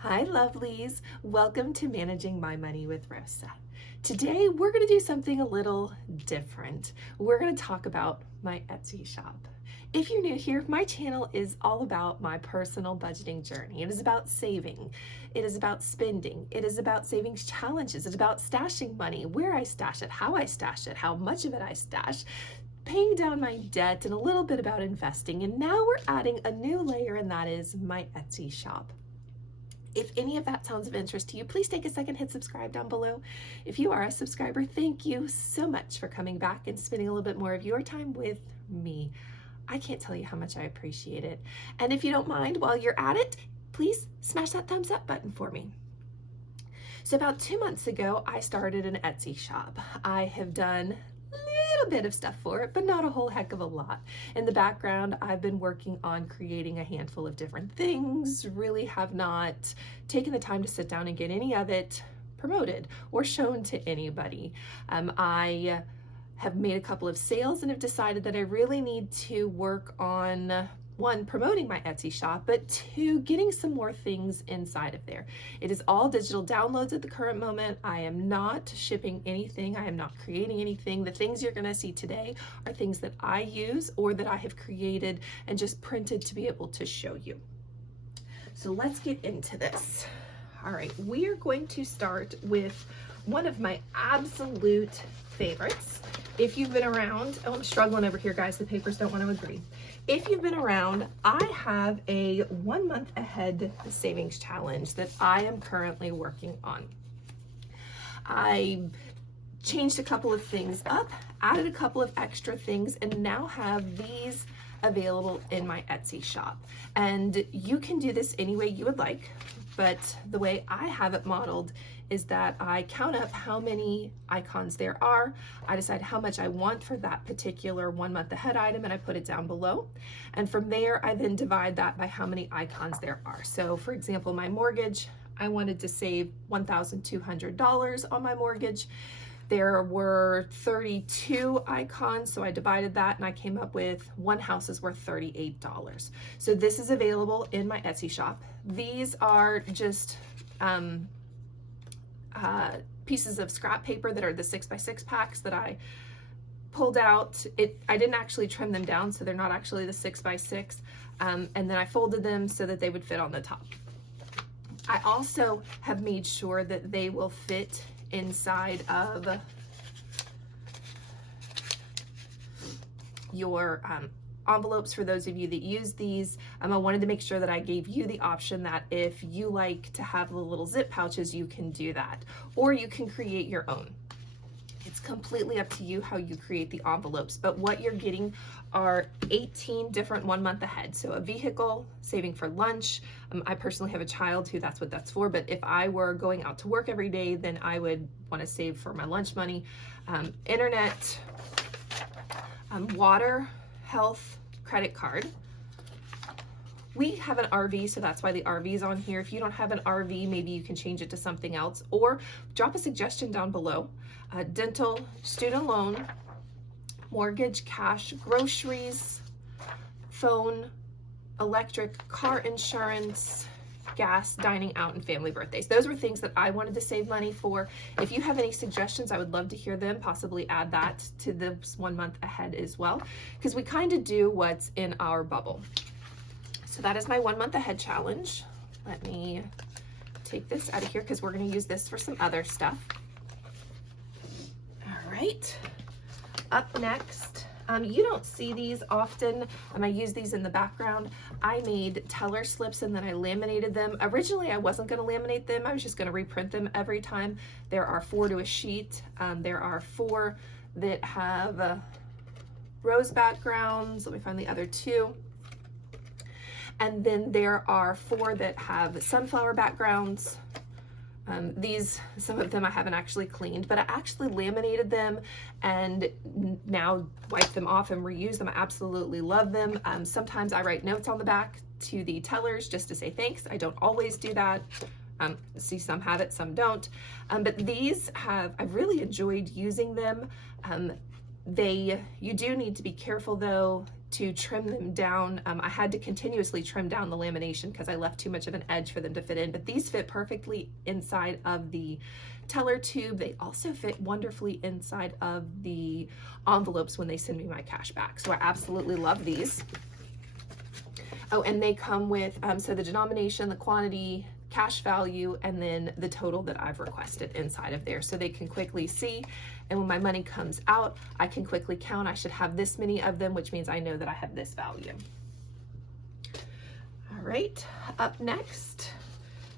Hi lovelies, welcome to Managing My Money with Rosa. Today we're going to do something a little different. We're going to talk about my Etsy shop. If you're new here, my channel is all about my personal budgeting journey. It is about saving, it is about spending, it is about savings challenges, it's about stashing money, where I stash it, how much of it I stash, paying down my debt, and a little bit about investing. And now we're adding a new layer, and that is my Etsy shop. If any of that sounds of interest to you, please take a second, hit subscribe down below. If you are a subscriber, thank you so much for coming back and spending a little bit more of your time with me. I can't tell you how much I appreciate it. And if you don't mind, while you're at it, please smash that thumbs up button for me. So about 2 months ago, I started an Etsy shop. I have done a bit of stuff for it, but not a whole heck of a lot. In the background, I've been working on creating a handful of different things, really have not taken the time to sit down and get any of it promoted or shown to anybody. I have made a couple of sales and have decided that I really need to work on one, promoting my Etsy shop, but two, getting some more things inside of there. It is all digital downloads at the current moment. I am not shipping anything. I am not creating anything. The things you're going to see today are things that I use or that I have created and just printed to be able to show you. So let's get into this. All right, we are going to start with one of my absolute favorites. If you've been around, oh, I'm struggling over here, guys. The papers don't want to agree. If you've been around, I have a 1 month ahead savings challenge that I am currently working on. I changed a couple of things up, added a couple of extra things, and now have these available in my Etsy shop. And you can do this any way you would like, but the way I have it modeled is that I count up how many icons there are. I decide how much I want for that particular 1 month ahead item, and I put it down below. And from there, I then divide that by how many icons there are. So for example, my mortgage, I wanted to save $1,200 on my mortgage. There were 32 icons, so I divided that and I came up with one house is worth $38. So this is available in my Etsy shop. These are just pieces of scrap paper that are the 6x6 packs that I pulled out. I didn't actually trim them down, so they're not actually the 6x6, and then I folded them so that they would fit on the top. I also have made sure that they will fit inside of your envelopes for those of you that use these. I wanted to make sure that I gave you the option that if you like to have the little zip pouches, you can do that, or you can create your own. It's completely up to you how you create the envelopes, but what you're getting are 18 different 1 month ahead. So a vehicle, saving for lunch. I personally have a child who that's what that's for, but if I were going out to work every day, then I would want to save for my lunch money. Internet, water, health, credit card. We have an RV, so that's why the RV is on here. If you don't have an RV, maybe you can change it to something else, or drop a suggestion down below. Dental, student loan, mortgage, cash, groceries, phone, electric, car insurance, gas, dining out, and family birthdays. Those were things that I wanted to save money for. If you have any suggestions, I would love to hear them, possibly add that to this 1 month ahead as well, because we kind of do what's in our bubble. So that is my 1 month ahead challenge. Let me take this out of here because we're going to use this for some other stuff. All right, up next, you don't see these often. I use these in the background. I made teller slips and then I laminated them. Originally, I wasn't going to laminate them. I was just going to reprint them every time. There are 4 to a sheet. There are 4 that have rose backgrounds. Let me find the other 2. And then there are 4 that have sunflower backgrounds. Some of them I haven't actually cleaned, but I actually laminated them and now wipe them off and reuse them. I absolutely love them. Sometimes I write notes on the back to the tellers just to say thanks. I don't always do that. See, some have it, some don't. But these I've really enjoyed using them. You do need to be careful though. to trim them down. I had to continuously trim down the lamination because I left too much of an edge for them to fit in, but these fit perfectly inside of the teller tube. They also fit wonderfully inside of the envelopes when they send me my cash back. So I absolutely love these. Oh, and they come with, so the denomination, the quantity, cash value, and then the total that I've requested inside of there, so they can quickly see. And when my money comes out, I can quickly count. I should have this many of them, which means I know that I have this value. All right, up next,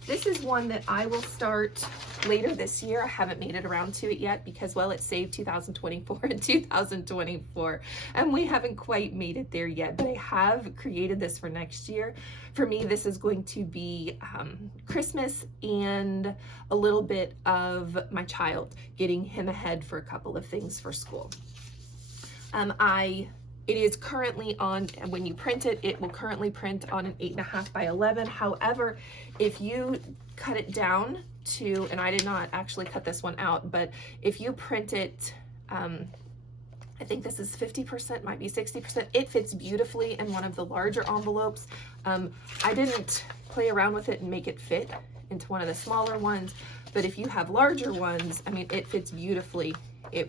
this is one that I will start later this year. I haven't made it around to it yet because, well, it saved 2024 and 2024, and we haven't quite made it there yet, but I have created this for next year. For me, this is going to be Christmas and a little bit of my child, getting him ahead for a couple of things for school. It is currently on, when you print it, it will currently print on an 8.5 by 11. However, if you cut it down to, and I did not actually cut this one out, but if you print it, I think this is 50%, might be 60%. It fits beautifully in one of the larger envelopes. I didn't play around with it and make it fit into one of the smaller ones, but if you have larger ones, I mean, it fits beautifully.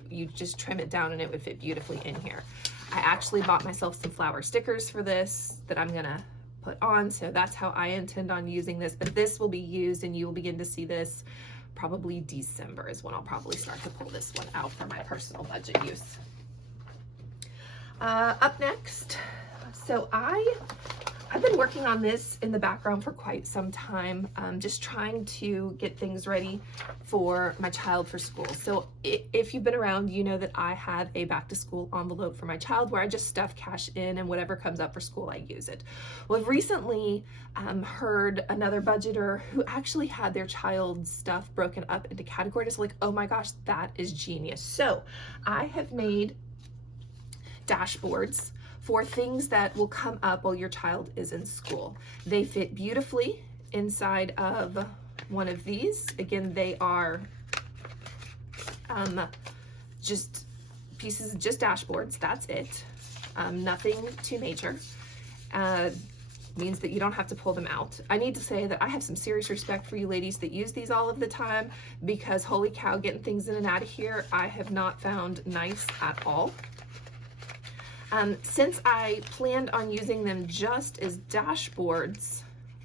You just trim it down and it would fit beautifully in here. I actually bought myself some flower stickers for this that I'm gonna put on, so that's how I intend on using this, but this will be used and you will begin to see this probably December is when I'll probably start to pull this one out for my personal budget use. Up next, so I've been working on this in the background for quite some time, just trying to get things ready for my child for school. So if you've been around, you know that I have a back to school envelope for my child where I just stuff cash in and whatever comes up for school, I use it. Well, I've recently heard another budgeter who actually had their child's stuff broken up into categories. Like, oh my gosh, that is genius. So I have made dashboards for things that will come up while your child is in school. They fit beautifully inside of one of these. Again, they are just pieces, just dashboards, that's it. Nothing too major. Means that you don't have to pull them out. I need to say that I have some serious respect for you ladies that use these all of the time, because holy cow, getting things in and out of here, I have not found nice at all. Since I planned on using them just as dashboards,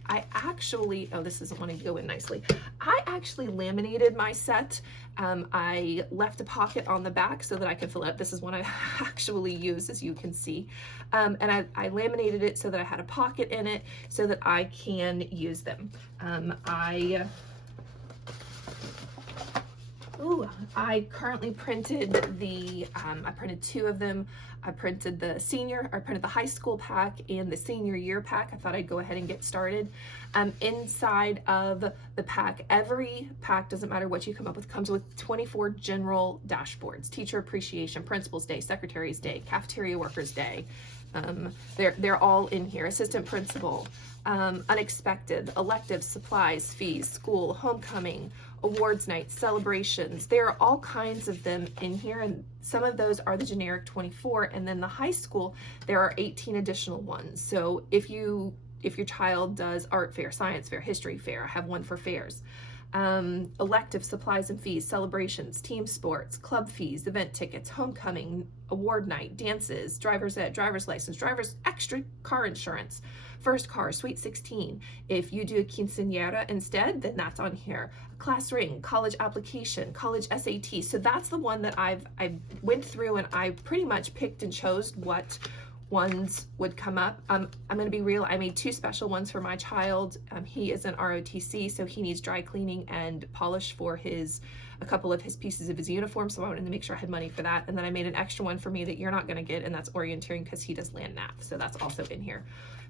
I actually, oh, this doesn't want to go in nicely. I actually laminated my set. I left a pocket on the back so that I could fill it up. This is one I actually used, as you can see. And I laminated it so that I had a pocket in it so that I can use them. I currently printed I printed two of them. I printed the high school pack and the senior year pack. I thought I'd go ahead and get started. Inside of the pack, every pack, doesn't matter what you come up with, comes with 24 general dashboards: Teacher Appreciation, Principal's Day, Secretary's Day, Cafeteria Workers Day. They're all in here. Assistant Principal, Unexpected, Electives, Supplies, Fees, School, Homecoming, Awards Night, Celebrations. There are all kinds of them in here, and some of those are the generic 24, and then the high school, there are 18 additional ones. So if your child does art fair, science fair, history fair, I have one for fairs. Elective, supplies and fees, celebrations, team sports, club fees, event tickets, homecoming, award night, dances, driver's ed, driver's license, driver's extra car insurance, first car, sweet 16. If you do a quinceañera instead, then that's on here. Class ring, college application, college SAT. So that's the one that I went through and I pretty much picked and chose what ones would come up. I'm going to be real. I made two special ones for my child. He is an ROTC, so he needs dry cleaning and polish for a couple of his pieces of his uniform. So I wanted to make sure I had money for that. And then I made an extra one for me that you're not going to get, and that's orienteering because he does land nav. So that's also in here.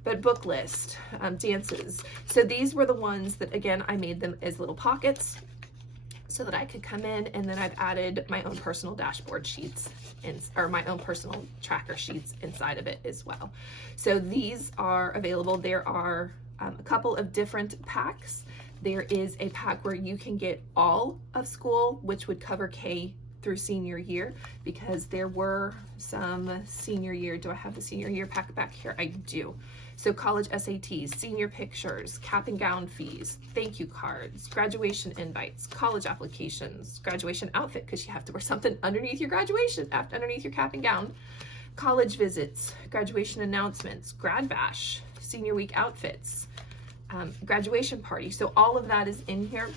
But book list, dances. So these were the ones that, again, I made them as little pockets so that I could come in, and then I've added my own personal dashboard sheets or my own personal tracker sheets inside of it as well. So these are available. There are a couple of different packs. There is a pack where you can get all of school, which would cover K through senior year, because there were some senior year. Do I have the senior year pack back here? I do. So college SATs, senior pictures, cap and gown fees, thank you cards, graduation invites, college applications, graduation outfit, because you have to wear something underneath your graduation, underneath your cap and gown, college visits, graduation announcements, grad bash, senior week outfits, graduation party. So all of that is in here.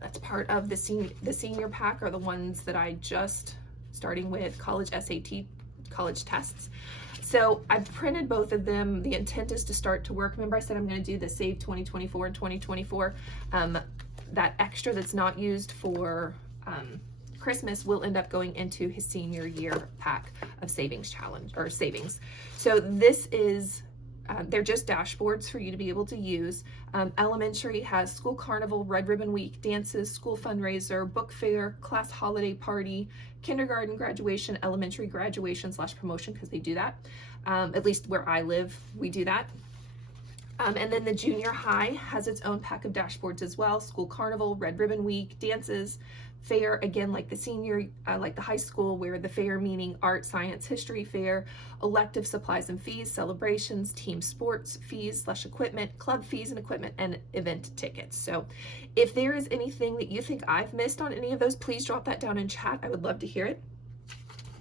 That's part of the senior pack, are the ones that I just, starting with college SAT, college tests. So I've printed both of them. The intent is to start to work. Remember I said I'm going to do the Save 2024 and 2024. That extra that's not used for Christmas will end up going into his senior year pack of savings challenge, or savings. So this is, they're just dashboards for you to be able to use. Elementary has school carnival, red ribbon week, dances, school fundraiser, book fair, class holiday party, kindergarten graduation, elementary graduation / promotion, because they do that. At least where I live, we do that. And then the junior high has its own pack of dashboards as well. School carnival, red ribbon week, dances, fair, again, like the senior, like the high school, where the fair meaning art, science, history fair, elective supplies and fees, celebrations, team sports fees / equipment, club fees and equipment, and event tickets. So if there is anything that you think I've missed on any of those, please drop that down in chat. I would love to hear it.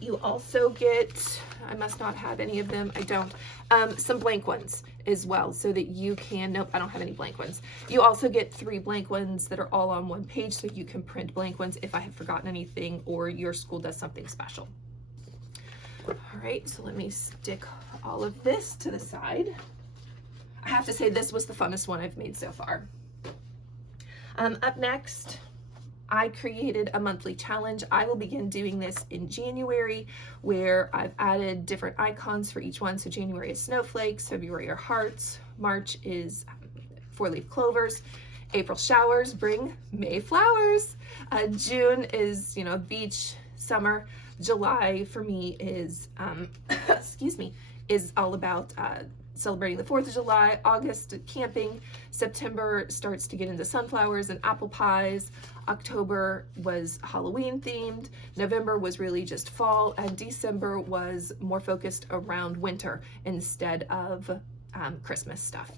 You also get, I must not have any of them, I don't, some blank ones as well, so that you can, nope, I don't have any blank ones. You also get 3 blank ones that are all on one page, so you can print blank ones if I have forgotten anything or your school does something special. All right, so let me stick all of this to the side. I have to say this was the funnest one I've made so far. Up next, I created a monthly challenge. I will begin doing this in January, where I've added different icons for each one. So January is snowflakes, February are hearts, March is 4-leaf clovers, April showers bring May flowers, June is, you know, beach, summer, July for me is, excuse me, is all about celebrating the 4th of July, August camping, September starts to get into sunflowers and apple pies, October was Halloween themed, November was really just fall, and December was more focused around winter instead of Christmas stuff.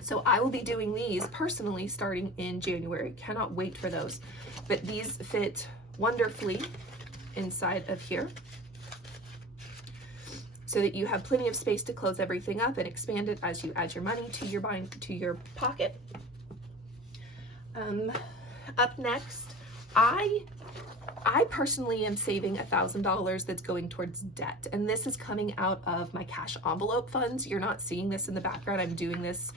So I will be doing these personally starting in January. Cannot wait for those. But these fit wonderfully inside of here, so that you have plenty of space to close everything up and expand it as you add your money to your pocket. Up next, I personally am saving $1,000 that's going towards debt, and this is coming out of my cash envelope funds. You're not seeing this in the background. I'm doing this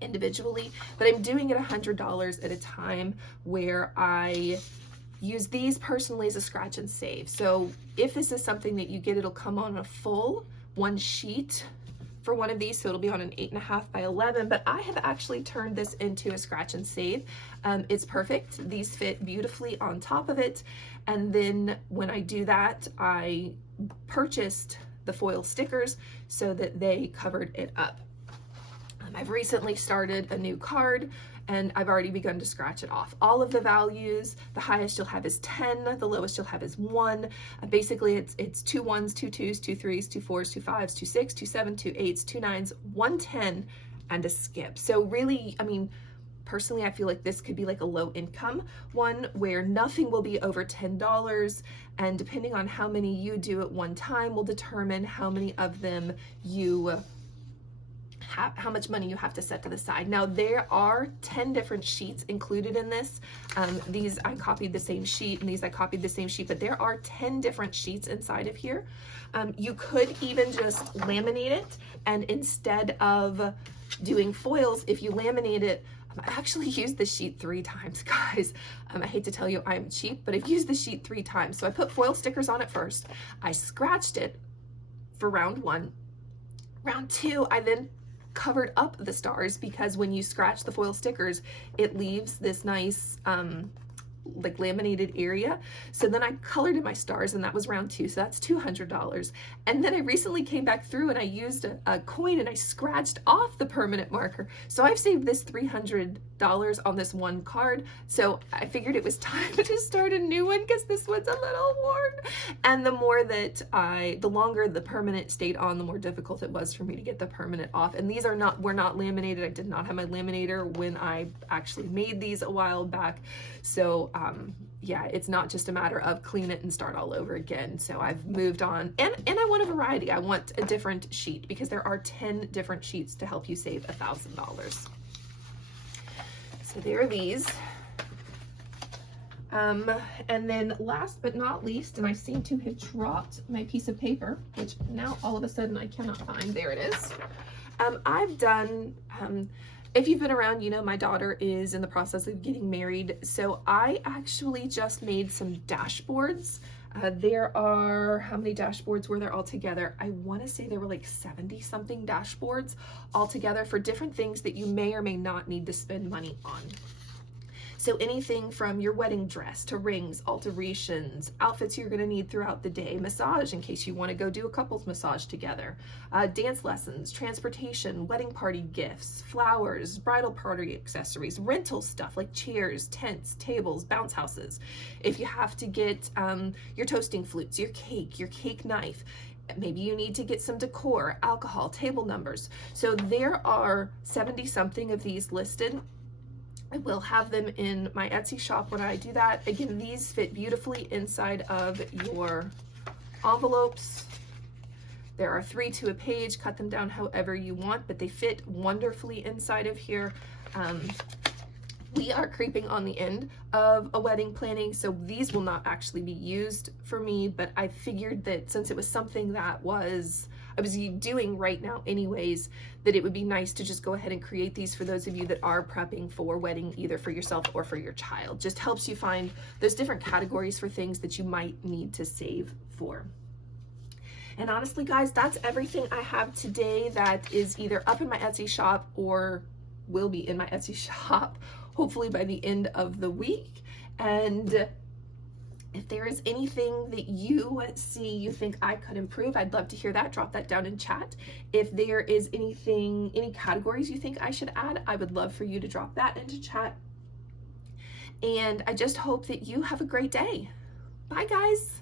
individually, but I'm doing it $100 at a time, where I use these personally as a scratch and save. So if this is something that you get, it'll come on a full one sheet for one of these, so it'll be on an 8.5 by 11, but I have actually turned this into a scratch and save. It's perfect. These fit beautifully on top of it. And then when I do that, I purchased the foil stickers so that they covered it up. I've recently started a new card, and I've already begun to scratch it off. All of the values, the highest you'll have is 10, the lowest you'll have is 1. Basically, it's 2 1s, 2 2s, 2 3s, 2 4s, 2 5s, 2 6, 2 7, 2 8s, 2 9s, 1 10, and a skip. So really, I mean, personally, I feel like this could be like a low income one, where nothing will be over $10, and depending on how many you do at one time will determine how many of them you how much money you have to set to the side. Now, there are 10 different sheets included in this. These I copied the same sheet, and these I copied the same sheet, but there are 10 different sheets inside of here. You could even just laminate it, and instead of doing foils, if you laminate it, I actually used the sheet 3 times, guys. I hate to tell you I'm cheap, but I've used the sheet 3 times. So I put foil stickers on it first. I scratched it for round 1. Round 2, I then covered up the stars, because when you scratch the foil stickers, it leaves this nice like laminated area. So then I colored in my stars, and that was round 2, so that's $200. And then I recently came back through and I used a coin and I scratched off the permanent marker. So I've saved this $300 $8 on this one card. So I figured it was time to start a new one because this one's a little worn. And the longer the permanent stayed on, the more difficult it was for me to get the permanent off. And these were not laminated. I did not have my laminator when I actually made these a while back. So yeah, it's not just a matter of clean it and start all over again. So I've moved on, and I want a variety. I want a different sheet because there are 10 different sheets to help you save $1,000. So there are these. And then last but not least, and I seem to have dropped my piece of paper, which now all of a sudden I cannot find. There it is. I've done, if you've been around, you know my daughter is in the process of getting married. So I actually just made some dashboards. There are, how many dashboards were there all together? I want to say there were like 70 something dashboards all together for different things that you may or may not need to spend money on. So anything from your wedding dress to rings, alterations, outfits you're gonna need throughout the day, massage in case you wanna go do a couples massage together, dance lessons, transportation, wedding party gifts, flowers, bridal party accessories, rental stuff like chairs, tents, tables, bounce houses. If you have to get your toasting flutes, your cake knife, maybe you need to get some decor, alcohol, table numbers. So there are 70 something of these listed. I will have them in my Etsy shop when I do that. Again, these fit beautifully inside of your envelopes. There are 3 to a page. Cut them down however you want, but they fit wonderfully inside of here. We are creeping on the end of a wedding planning, so these will not actually be used for me, but I figured that since it was something that I was doing right now anyways, that it would be nice to just go ahead and create these for those of you that are prepping for wedding, either for yourself or for your child. Just helps you find those different categories for things that you might need to save for. And honestly, guys, that's everything I have today that is either up in my Etsy shop or will be in my Etsy shop, hopefully by the end of the week. And if there is anything that you see you think I could improve, I'd love to hear that. Drop that down in chat. If there is any categories you think I should add, I would love for you to drop that into chat. And I just hope that you have a great day. Bye, guys.